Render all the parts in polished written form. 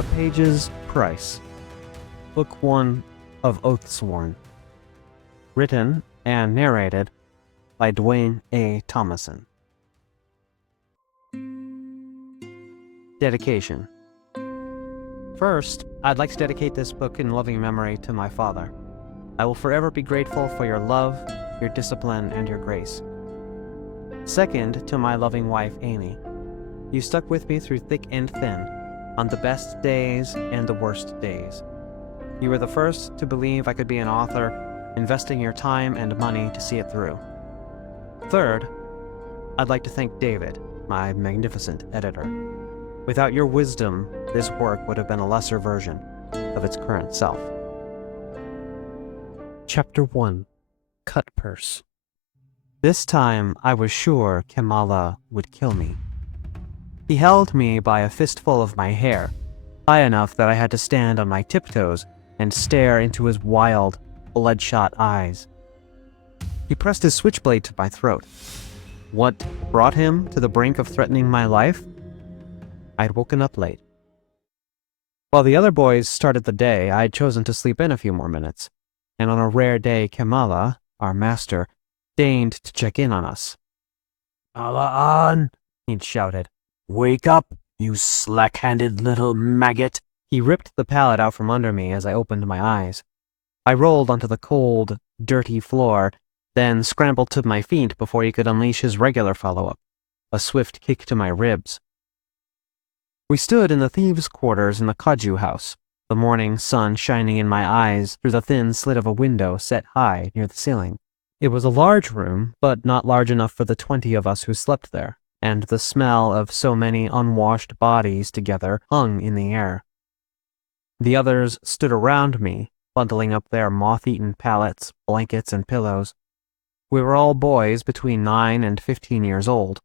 A Page's Price. Book 1 of Oathsworn. Written and narrated by Dwayne A. Thomason. Dedication. First, I'd like to dedicate this book in loving memory to my father. I will forever be grateful for your love, your discipline, and your grace. Second, to my loving wife, Amy. You stuck with me through thick and thin, on the best days and the worst days. You were the first to believe I could be an author, investing your time and money to see it through. Third, I'd like to thank David, my magnificent editor. Without your wisdom, this work would have been a lesser version of its current self. Chapter 1. Cutpurse. This time, I was sure Kamala would kill me. He held me by a fistful of my hair, high enough that I had to stand on my tiptoes and stare into his wild, bloodshot eyes. He pressed his switchblade to my throat. What brought him to the brink of threatening my life? I'd woken up late. While the other boys started the day, I'd chosen to sleep in a few more minutes, and on a rare day, Kamala, our master, deigned to check in on us. "Alaan," he'd shouted. "Wake up, you slack-handed little maggot." He ripped the pallet out from under me as I opened my eyes. I rolled onto the cold, dirty floor, then scrambled to my feet before he could unleash his regular follow-up, a swift kick to my ribs. We stood in the thieves' quarters in the Kaju house, the morning sun shining in my eyes through the thin slit of a window set high near the ceiling. It was a large room, but not large enough for the 20 of us who slept there, and the smell of so many unwashed bodies together hung in the air. The others stood around me, bundling up their moth-eaten pallets, blankets, and pillows. We were all boys between 9 and 15 years old,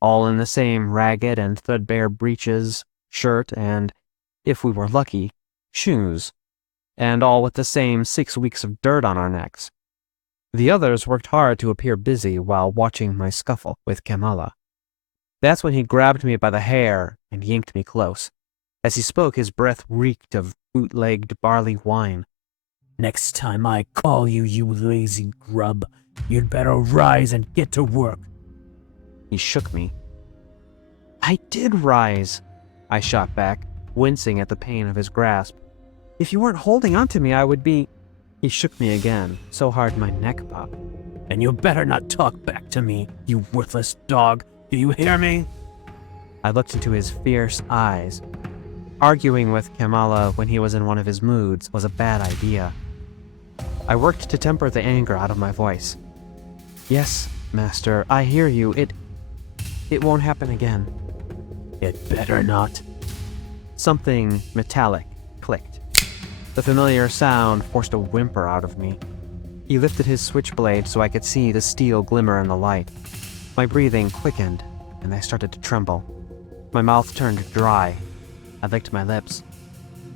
all in the same ragged and threadbare breeches, shirt, and, if we were lucky, shoes, and all with the same 6 weeks of dirt on our necks. The others worked hard to appear busy while watching my scuffle with Kamala. That's when he grabbed me by the hair and yanked me close. As he spoke, his breath reeked of bootlegged barley wine. "Next time I call you, you lazy grub, you'd better rise and get to work." He shook me. I did rise, I shot back, wincing at the pain of his grasp. If you weren't holding onto me, I would be... He shook me again, so hard my neck popped. "And you better not talk back to me, you worthless dog. Do you hear me?" I looked into his fierce eyes. Arguing with Kamala when he was in one of his moods was a bad idea. I worked to temper the anger out of my voice. "Yes, Master, I hear you. It won't happen again." "It better not." Something metallic clicked. The familiar sound forced a whimper out of me. He lifted his switchblade so I could see the steel glimmer in the light. My breathing quickened, and I started to tremble. My mouth turned dry. I licked my lips.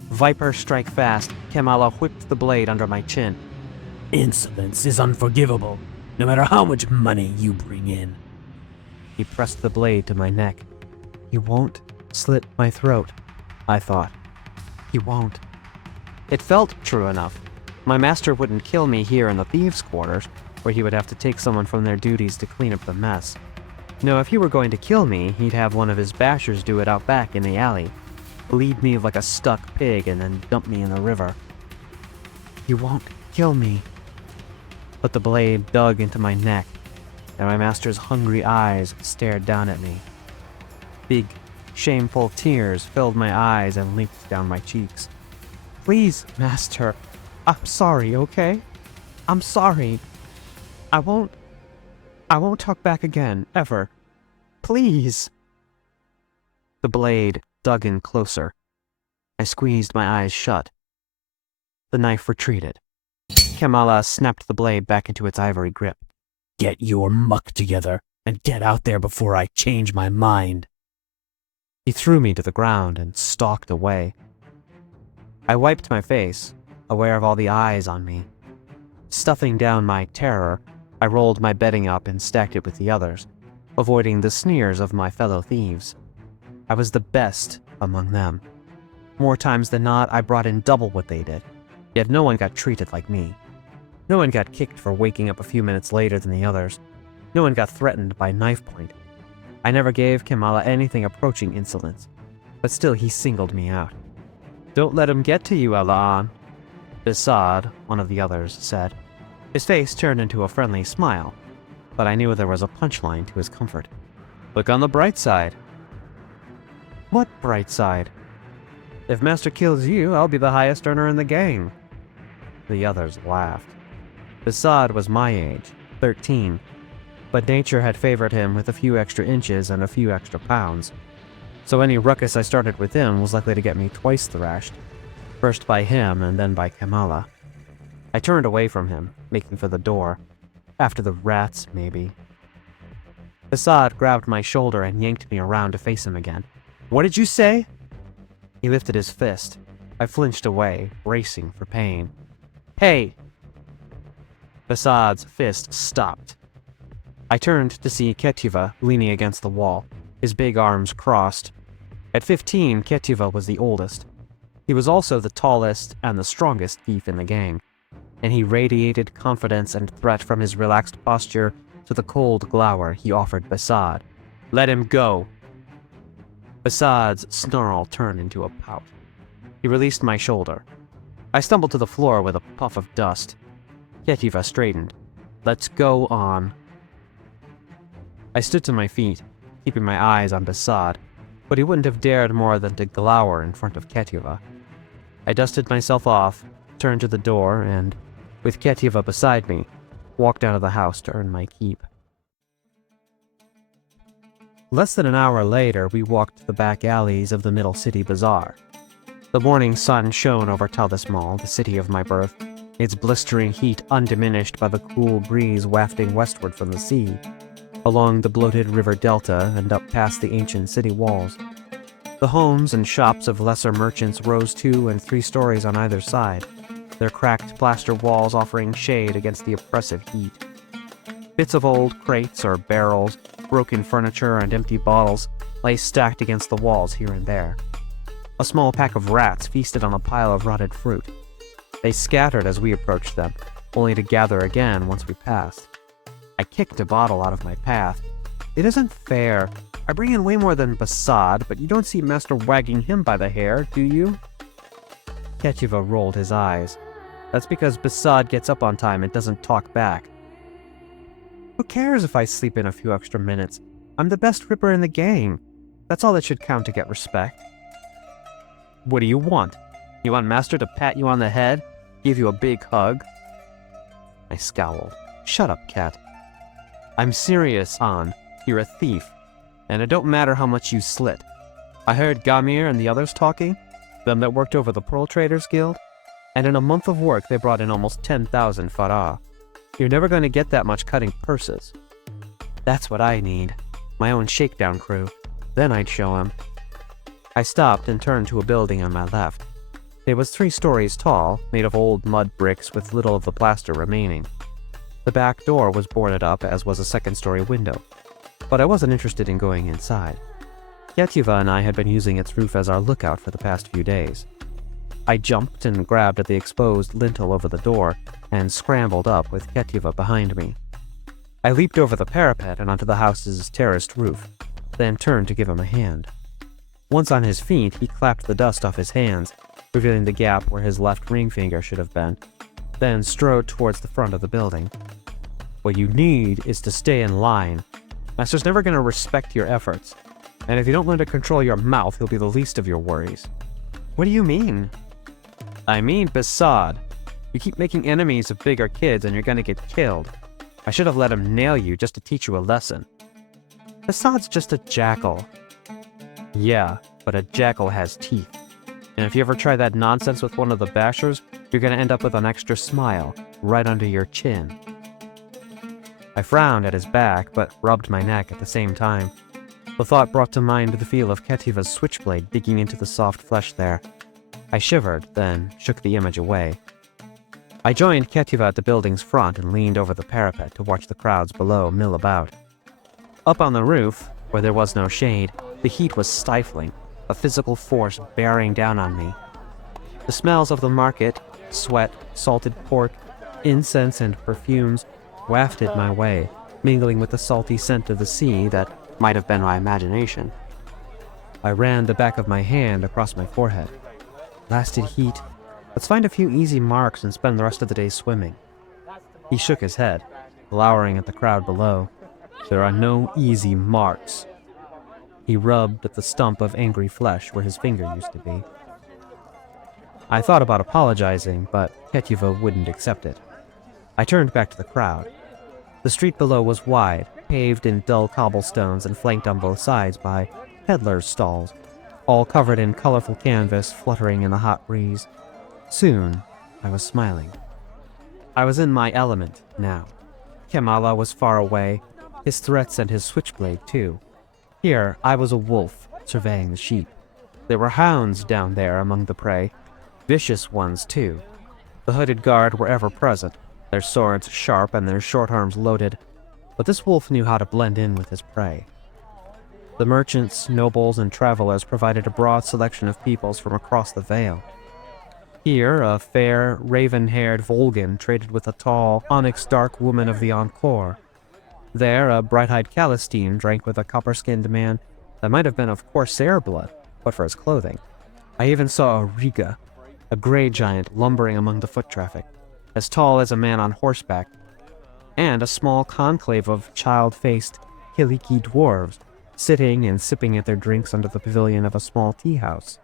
Viper strike fast, Kamala whipped the blade under my chin. "Insolence is unforgivable, no matter how much money you bring in." He pressed the blade to my neck. He won't slit my throat, I thought. He won't. It felt true enough. My master wouldn't kill me here in the thieves' quarters, where he would have to take someone from their duties to clean up the mess. No, if he were going to kill me, he'd have one of his bashers do it out back in the alley. Bleed me like a stuck pig and then dump me in the river. He won't kill me. But the blade dug into my neck, and my master's hungry eyes stared down at me. Big, shameful tears filled my eyes and leaked down my cheeks. "Please, Master, I'm sorry, okay? I'm sorry. I won't talk back again, ever. Please." The blade dug in closer. I squeezed my eyes shut. The knife retreated. Kamala snapped the blade back into its ivory grip. "Get your muck together and get out there before I change my mind." He threw me to the ground and stalked away. I wiped my face, aware of all the eyes on me. Stuffing down my terror, I rolled my bedding up and stacked it with the others, avoiding the sneers of my fellow thieves. I was the best among them. More times than not, I brought in double what they did. Yet no one got treated like me. No one got kicked for waking up a few minutes later than the others. No one got threatened by knife point. I never gave Kamala anything approaching insolence, but still he singled me out. "Don't let him get to you, Elaan," Besad, one of the others, said. His face turned into a friendly smile, but I knew there was a punchline to his comfort. "Look on the bright side." "What bright side?" "If Master kills you, I'll be the highest earner in the gang." The others laughed. Besad was my age, 13, but nature had favored him with a few extra inches and a few extra pounds, so any ruckus I started with him was likely to get me twice thrashed, first by him and then by Kamala. I turned away from him, making for the door. After the rats, maybe. Besad grabbed my shoulder and yanked me around to face him again. "What did you say?" He lifted his fist. I flinched away, bracing for pain. "Hey!" Besad's fist stopped. I turned to see Ketiva leaning against the wall, his big arms crossed. At 15, Ketiva was the oldest. He was also the tallest and the strongest thief in the gang, and he radiated confidence and threat from his relaxed posture to the cold glower he offered Besad. "Let him go!" Besad's snarl turned into a pout. He released my shoulder. I stumbled to the floor with a puff of dust. Ketiva straightened. "Let's go on." I stood to my feet, keeping my eyes on Besad, but he wouldn't have dared more than to glower in front of Ketiva. I dusted myself off, turned to the door, and, with Ketiva beside me, walked out of the house to earn my keep. Less than an hour later, we walked the back alleys of the Middle City Bazaar. The morning sun shone over Talismal, the city of my birth, its blistering heat undiminished by the cool breeze wafting westward from the sea, along the bloated river delta and up past the ancient city walls. The homes and shops of lesser merchants rose 2 and 3 stories on either side, their cracked plaster walls offering shade against the oppressive heat. Bits of old crates or barrels, broken furniture, and empty bottles lay stacked against the walls here and there. A small pack of rats feasted on a pile of rotted fruit. They scattered as we approached them, only to gather again once we passed. I kicked a bottle out of my path. "It isn't fair. I bring in way more than Besad, but you don't see Master wagging him by the hair, do you?" Ketiva rolled his eyes. "That's because Besad gets up on time and doesn't talk back." "Who cares if I sleep in a few extra minutes? I'm the best ripper in the gang. That's all that should count to get respect." "What do you want? You want Master to pat you on the head? Give you a big hug?" I scowled. "Shut up, Cat. I'm serious, An. You're a thief. And it don't matter how much you slit. I heard Gamir and the others talking, them that worked over the Pearl Traders Guild, and in a month of work they brought in almost 10,000 farah. You're never going to get that much cutting purses. That's what I need. My own shakedown crew. Then I'd show him." I stopped and turned to a building on my left. It was 3 stories tall, made of old mud bricks with little of the plaster remaining. The back door was boarded up, as was a 2nd-story window, but I wasn't interested in going inside. Ketiva and I had been using its roof as our lookout for the past few days. I jumped and grabbed at the exposed lintel over the door and scrambled up with Ketiva behind me. I leaped over the parapet and onto the house's terraced roof, then turned to give him a hand. Once on his feet, he clapped the dust off his hands, revealing the gap where his left ring finger should have been, then strode towards the front of the building. "What you need is to stay in line. Master's never going to respect your efforts, and if you don't learn to control your mouth, he'll be the least of your worries." "What do you mean?" "I mean Besad. You keep making enemies of bigger kids and you're going to get killed. I should have let him nail you just to teach you a lesson." "Besad's just a jackal." "Yeah, but a jackal has teeth. And if you ever try that nonsense with one of the bashers, you're going to end up with an extra smile right under your chin." I frowned at his back, but rubbed my neck at the same time. The thought brought to mind the feel of Ketiva's switchblade digging into the soft flesh there. I shivered, then shook the image away. I joined Ketiva at the building's front and leaned over the parapet to watch the crowds below mill about. Up on the roof, where there was no shade, the heat was stifling, a physical force bearing down on me. The smells of the market, sweat, salted pork, incense, and perfumes wafted my way, mingling with the salty scent of the sea that might have been my imagination. I ran the back of my hand across my forehead. Lasted heat. Let's find a few easy marks and spend the rest of the day swimming. He shook his head, glowering at the crowd below. There are no easy marks. He rubbed at the stump of angry flesh where his finger used to be. I thought about apologizing, but Ketyva wouldn't accept it. I turned back to the crowd. The street below was wide, paved in dull cobblestones and flanked on both sides by peddlers' stalls, all covered in colorful canvas fluttering in the hot breeze. Soon, I was smiling. I was in my element now. Kamala was far away, his threats and his switchblade too. Here, I was a wolf, surveying the sheep. There were hounds down there among the prey, vicious ones too. The hooded guard were ever present, their swords sharp and their short arms loaded, but this wolf knew how to blend in with his prey. The merchants, nobles, and travelers provided a broad selection of peoples from across the Vale. Here, a fair, raven-haired Volgan traded with a tall, onyx-dark woman of the Encore. There, a bright-eyed Calistine drank with a copper-skinned man that might have been of Corsair blood, but for his clothing. I even saw a Riga, a gray giant lumbering among the foot traffic, as tall as a man on horseback, and a small conclave of child-faced Hiliki dwarves, sitting and sipping at their drinks under the pavilion of a small tea-house.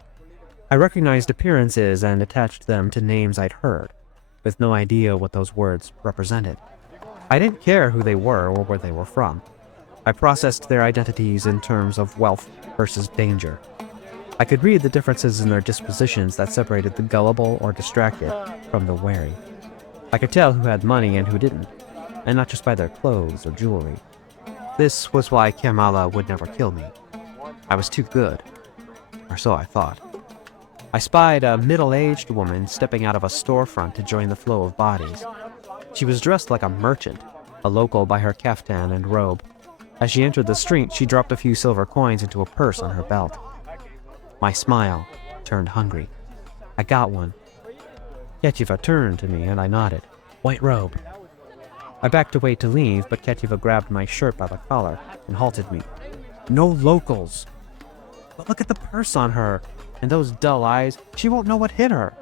I recognized appearances and attached them to names I'd heard, with no idea what those words represented. I didn't care who they were or where they were from. I processed their identities in terms of wealth versus danger. I could read the differences in their dispositions that separated the gullible or distracted from the wary. I could tell who had money and who didn't, and not just by their clothes or jewelry. This was why Kamala would never kill me. I was too good, or so I thought. I spied a middle-aged woman stepping out of a storefront to join the flow of bodies. She was dressed like a merchant, a local by her kaftan and robe. As she entered the street, she dropped a few silver coins into a purse on her belt. My smile turned hungry. I got one. Ketyva turned to me and I nodded. White robe. I backed away to leave, but Ketyva grabbed my shirt by the collar and halted me. No locals. But look at the purse on her, and those dull eyes. She won't know what hit her.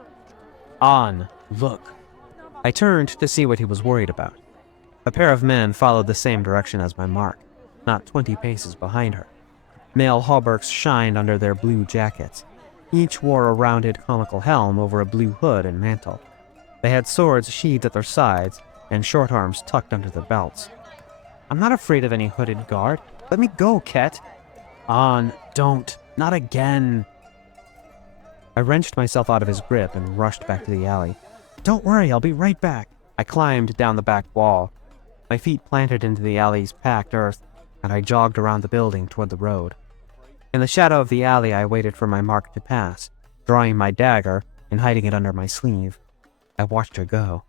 On, look. I turned to see what he was worried about. A pair of men followed the same direction as my mark, not 20 paces behind her. Male hauberks shined under their blue jackets. Each wore a rounded conical helm over a blue hood and mantle. They had swords sheathed at their sides and short arms tucked under their belts. I'm not afraid of any hooded guard. Let me go, Ket. On, don't, not again. I wrenched myself out of his grip and rushed back to the alley. Don't worry, I'll be right back. I climbed down the back wall. My feet planted into the alley's packed earth, and I jogged around the building toward the road. In the shadow of the alley, I waited for my mark to pass, drawing my dagger and hiding it under my sleeve. I watched her go.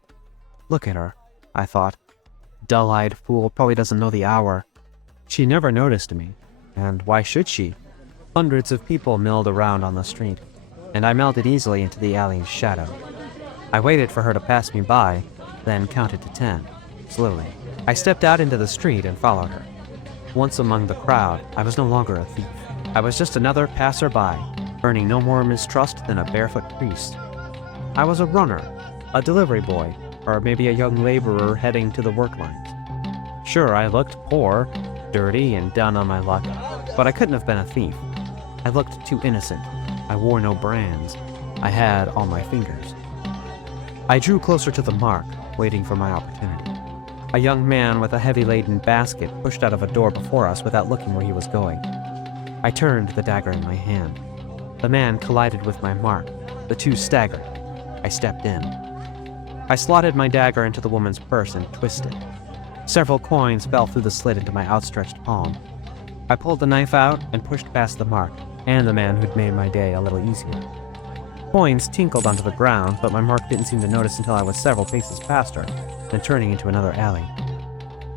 Look at her, I thought. Dull-eyed fool, probably doesn't know the hour. She never noticed me, and why should she? Hundreds of people milled around on the street, and I melted easily into the alley's shadow. I waited for her to pass me by, then counted to 10, slowly. I stepped out into the street and followed her. Once among the crowd, I was no longer a thief. I was just another passer-by, earning no more mistrust than a barefoot priest. I was a runner, a delivery boy, or maybe a young laborer heading to the work lines. Sure, I looked poor, dirty, and down on my luck, but I couldn't have been a thief. I looked too innocent. I wore no brands. I had all my fingers. I drew closer to the mark, waiting for my opportunity. A young man with a heavy-laden basket pushed out of a door before us without looking where he was going. I turned the dagger in my hand. The man collided with my mark. The two staggered. I stepped in. I slotted my dagger into the woman's purse and twisted. Several coins fell through the slit into my outstretched palm. I pulled the knife out and pushed past the mark, and the man who'd made my day a little easier. Coins tinkled onto the ground, but my mark didn't seem to notice until I was several paces past her, then turning into another alley.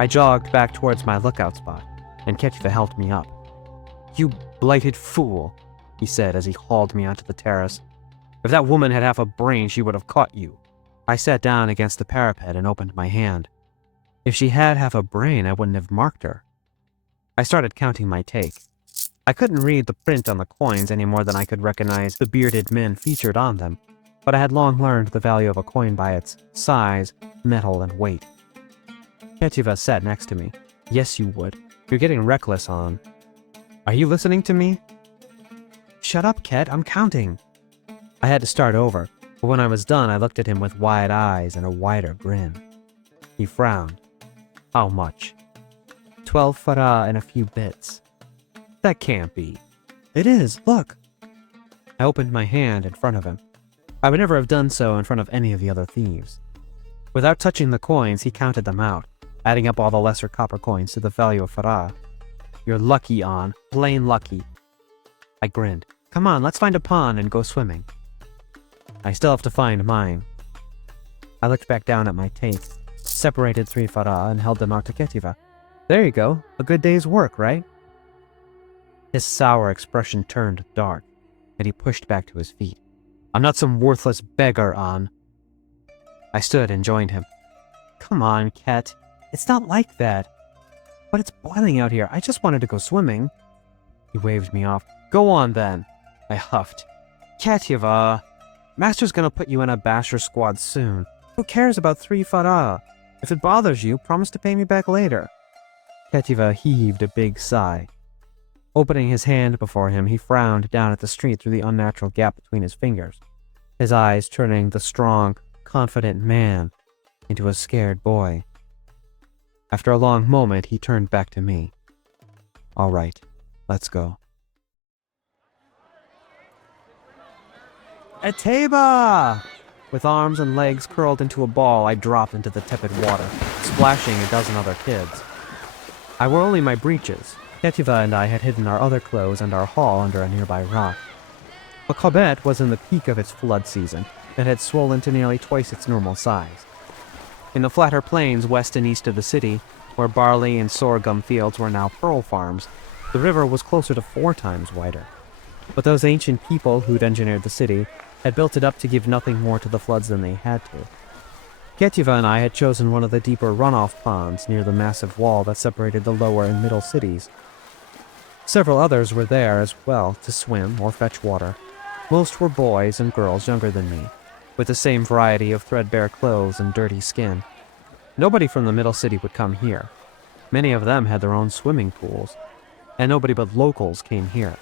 I jogged back towards my lookout spot, and Ketyva helped me up. You blighted fool. he said as he hauled me onto the terrace. "If that woman had half a brain, she would have caught you." I sat down against the parapet and opened my hand. If she had half a brain, I wouldn't have marked her. I started counting my take. I couldn't read the print on the coins any more than I could recognize the bearded men featured on them, but I had long learned the value of a coin by its size, metal, and weight. Ketiva sat next to me. "Yes, you would. You're getting reckless on. Are you listening to me?" "Shut up, Ket, I'm counting." I had to start over, but when I was done, I looked at him with wide eyes and a wider grin. He frowned. "How much?" 12 farah and a few bits." "That can't be." "It is, look." I opened my hand in front of him. I would never have done so in front of any of the other thieves. Without touching the coins, he counted them out, adding up all the lesser copper coins to the value of farah. "You're lucky, An. Plain lucky." I grinned. "Come on, let's find a pond and go swimming." "I still have to find mine." I looked back down at my take, separated 3 farah, and held them out to Ketiva. "There you go. A good day's work, right?" His sour expression turned dark, and he pushed back to his feet. "I'm not some worthless beggar, An." I stood and joined him. "Come on, Ket. It's not like that." "But it's boiling out here. I just wanted to go swimming." He waved me off. "Go on, then." I huffed. "Ketiva, Master's gonna put you in a basher squad soon. Who cares about 3 farah? If it bothers you, promise to pay me back later." Ketiva heaved a big sigh. Opening his hand before him, he frowned down at the street through the unnatural gap between his fingers, his eyes turning the strong, confident man into a scared boy. After a long moment, he turned back to me. "All right, let's go." "Ateba!" With arms and legs curled into a ball, I dropped into the tepid water, splashing a dozen other kids. I wore only my breeches. Ketiva and I had hidden our other clothes and our haul under a nearby rock. But Corbett was in the peak of its flood season and had swollen to nearly twice its normal size. In the flatter plains west and east of the city, where barley and sorghum fields were now pearl farms, the river was closer to 4 times wider. But those ancient people who'd engineered the city had built it up to give nothing more to the floods than they had to. Ketiva and I had chosen one of the deeper runoff ponds near the massive wall that separated the lower and middle cities. Several others were there as well to swim or fetch water. Most were boys and girls younger than me, with the same variety of threadbare clothes and dirty skin. Nobody from the middle city would come here. Many of them had their own swimming pools, and nobody but locals came here.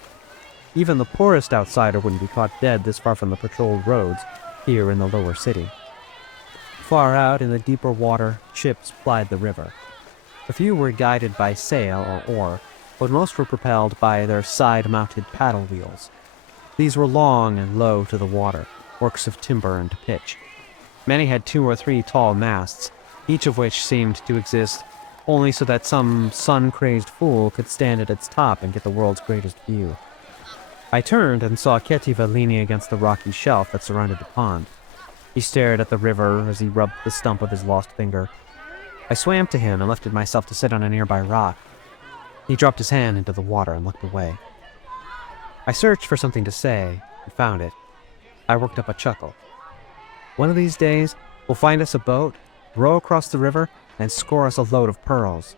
Even the poorest outsider wouldn't be caught dead this far from the patrolled roads here in the lower city. Far out in the deeper water, ships plied the river. A few were guided by sail or oar, but most were propelled by their side-mounted paddle wheels. These were long and low to the water, works of timber and pitch. Many had 2 or 3 tall masts, each of which seemed to exist only so that some sun-crazed fool could stand at its top and get the world's greatest view. I turned and saw Ketiva leaning against the rocky shelf that surrounded the pond. He stared at the river as he rubbed the stump of his lost finger. I swam to him and lifted myself to sit on a nearby rock. He dropped his hand into the water and looked away. I searched for something to say and found it. I worked up a chuckle. "One of these days, we'll find us a boat, row across the river, and score us a load of pearls."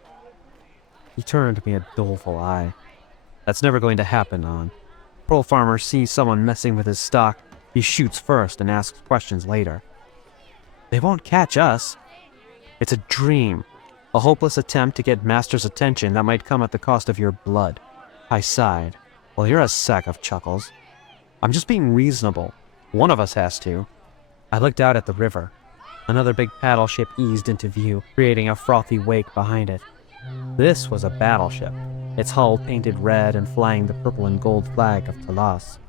He turned me a doleful eye. "That's never going to happen, An. Pearl farmer sees someone messing with his stock, he shoots first and asks questions later. They won't catch us. It's a dream, a hopeless attempt to get Master's attention that might come at the cost of your blood." I sighed. "Well, you're a sack of chuckles. I'm just being reasonable. One of us has to." I looked out at the river. Another big paddle ship eased into view, creating a frothy wake behind it. This was a battleship, its hull painted red and flying the purple and gold flag of Talas.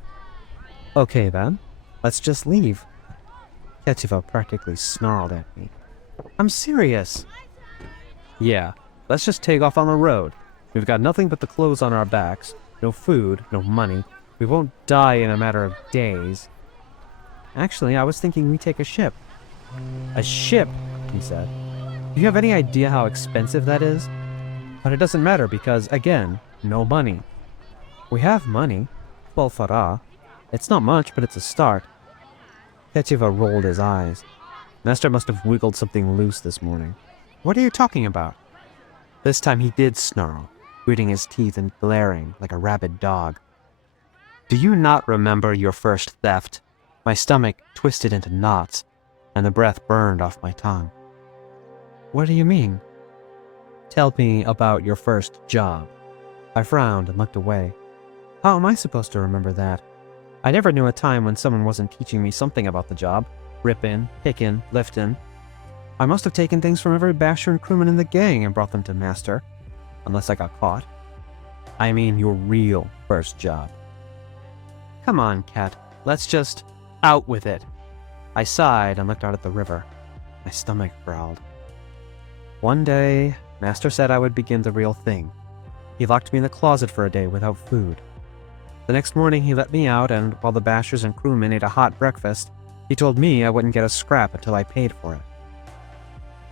"Okay then, let's just leave." Ketiva practically snarled at me. "I'm serious." "Yeah, let's just take off on the road. We've got nothing but the clothes on our backs, no food, no money. We won't die in a matter of days." "Actually, I was thinking we take a ship." "A ship?" he said. "Do you have any idea how expensive that is? But it doesn't matter because, again, no money." "We have money. 12 fara. It's not much, but it's a start. Ketchiva rolled his eyes. Master must have wiggled something loose this morning. What are you talking about? This time he did snarl, gritting his teeth and glaring like a rabid dog. Do you not remember your first theft? My stomach twisted into knots, and the breath burned off my tongue. What do you mean? Tell me about your first job. I frowned and looked away. How am I supposed to remember that? I never knew a time when someone wasn't teaching me something about the job. Rippin', pickin', liftin'. I must have taken things from every basher and crewman in the gang and brought them to Master. Unless I got caught. I mean your real first job. Come on, Cat. Let's just out with it. I sighed and looked out at the river. My stomach growled. One day, Master said I would begin the real thing. He locked me in the closet for a day without food. The next morning he let me out, and while the bashers and crewmen ate a hot breakfast, he told me I wouldn't get a scrap until I paid for it.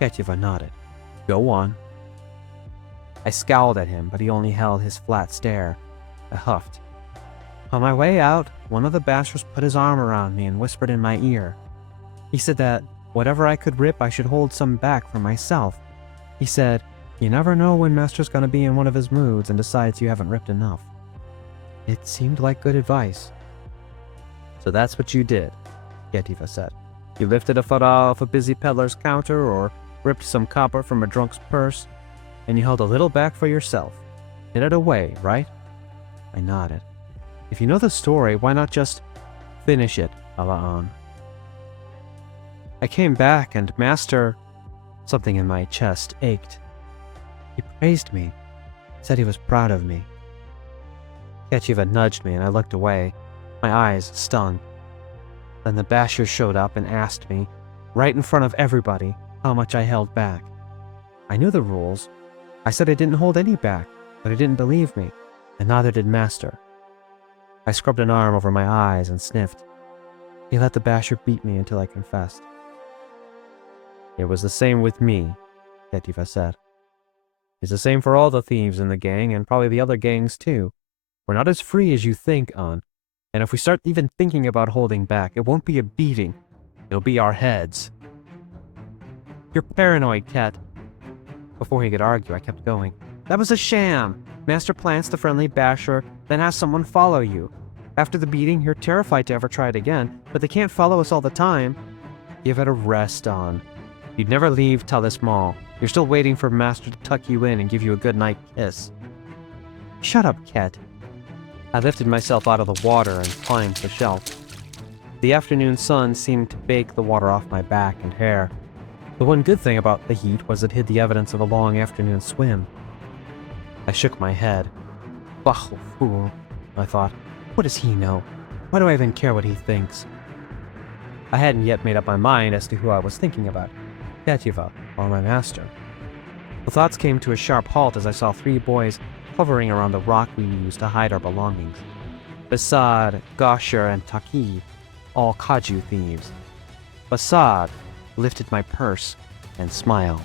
Ketchiva nodded. Go on. I scowled at him, but he only held his flat stare. I huffed. On my way out, one of the bashers put his arm around me and whispered in my ear. He said that whatever I could rip, I should hold some back for myself. He said, you never know when Master's gonna be in one of his moods and decides you haven't ripped enough. It seemed like good advice. So that's what you did, Ketchiva said. You lifted a fara off a busy peddler's counter or ripped some copper from a drunk's purse, and you held a little back for yourself. Hid it away, right? I nodded. If you know the story, why not just finish it, Ala'an? I came back and Master... Something in my chest ached. He praised me, said he was proud of me. Ketchiva nudged me and I looked away. My eyes stung. Then the basher showed up and asked me, right in front of everybody, how much I held back. I knew the rules. I said I didn't hold any back, but he didn't believe me, and neither did Master. I scrubbed an arm over my eyes and sniffed. He let the basher beat me until I confessed. It was the same with me, Ketchiva said. It's the same for all the thieves in the gang, and probably the other gangs too. We're not as free as you think, An. And if we start even thinking about holding back, it won't be a beating. It'll be our heads. You're paranoid, Ket. Before he could argue, I kept going. That was a sham. Master plants the friendly basher, then has someone follow you. After the beating, you're terrified to ever try it again, but they can't follow us all the time. Give it a rest, An. You'd never leave Talis Mall. You're still waiting for Master to tuck you in and give you a goodnight kiss. Shut up, Ket. I lifted myself out of the water and climbed the shelf. The afternoon sun seemed to bake the water off my back and hair. The one good thing about the heat was it hid the evidence of a long afternoon swim. I shook my head. Bah, fool, I thought. What does he know? Why do I even care what he thinks? I hadn't yet made up my mind as to who I was thinking about. Ketchiva, or my master. The thoughts came to a sharp halt as I saw three boys hovering around the rock we used to hide our belongings. Basad, Gosher, and Taki, all Kaju thieves. Basad lifted my purse and smiled.